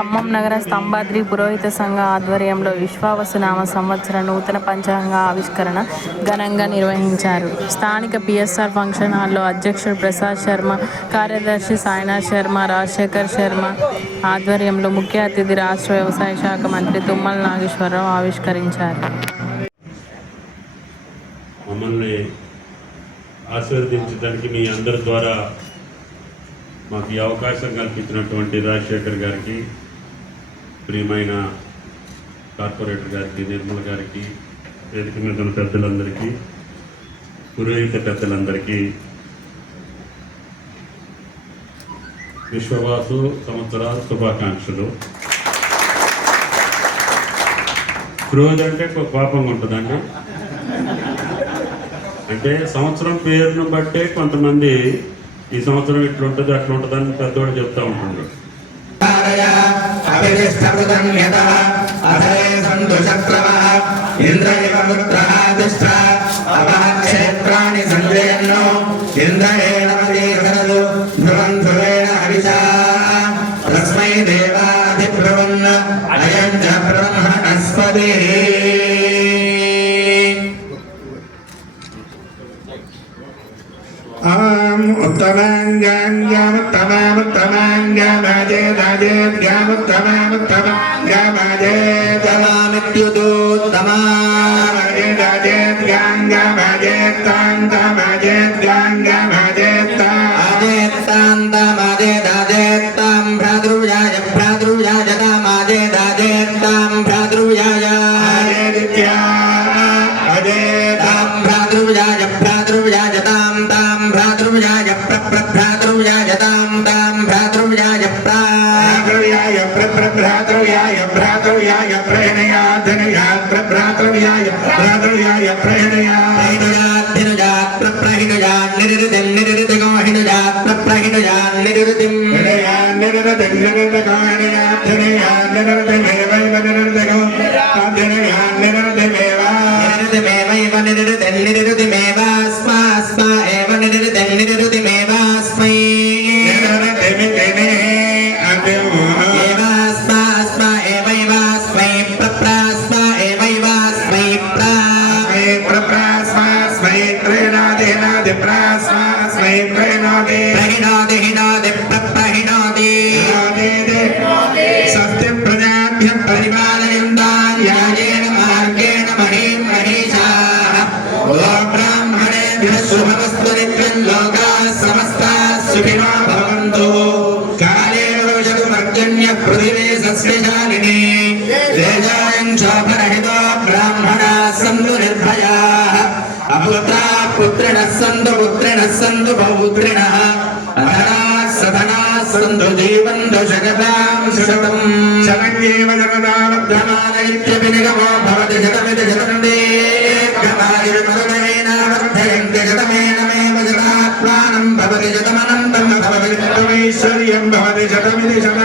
ఖమ్మం నగర స్తంభాద్రి పురోహిత సంఘ ఆధ్వర్యంలో విశ్వావసునామ సంవత్సర నూతన పంచాంగ ఆవిష్కరణ ఘనంగా నిర్వహించారు. స్థానిక పిఎస్ఆర్ ఫంక్షన్ హాల్లో అధ్యక్షుడు ప్రసాద్ శర్మ, కార్యదర్శి సాయినాథ్ శర్మ, రాజశేఖర్ శర్మ ఆధ్వర్యంలో ముఖ్య అతిథి రాష్ట్ర వ్యవసాయ శాఖ మంత్రి తుమ్మల నాగేశ్వరరావు ఆవిష్కరించారు. మమ్మల్ని ఆశీర్వదించడానికి మీ అందరి ద్వారా మాకు ఈ అవకాశం కల్పించినటువంటి రాజశేఖర్ గారికి, ప్రియమైన కార్పొరేటర్ గారికి, నిర్మల్ గారికి, వేదిక మీద ఉన్న పెద్దలందరికీ, పురోహిత పెద్దలందరికీ విశ్వవాసు సంవత్సరాల శుభాకాంక్షలు. క్రోధ్ అంటే కోపంగా ఉంటుందండి. అంటే సంవత్సరం పేరును బట్టే కొంతమంది ఈ సంవత్సరం ఇట్లుంటుంది అట్లుంటుంది అని పెద్దవాడు చెప్తా ఉంటుంది. భవతి జతమనంతం భవతి జతమైశ్వర్యం భవతి జతమిది జత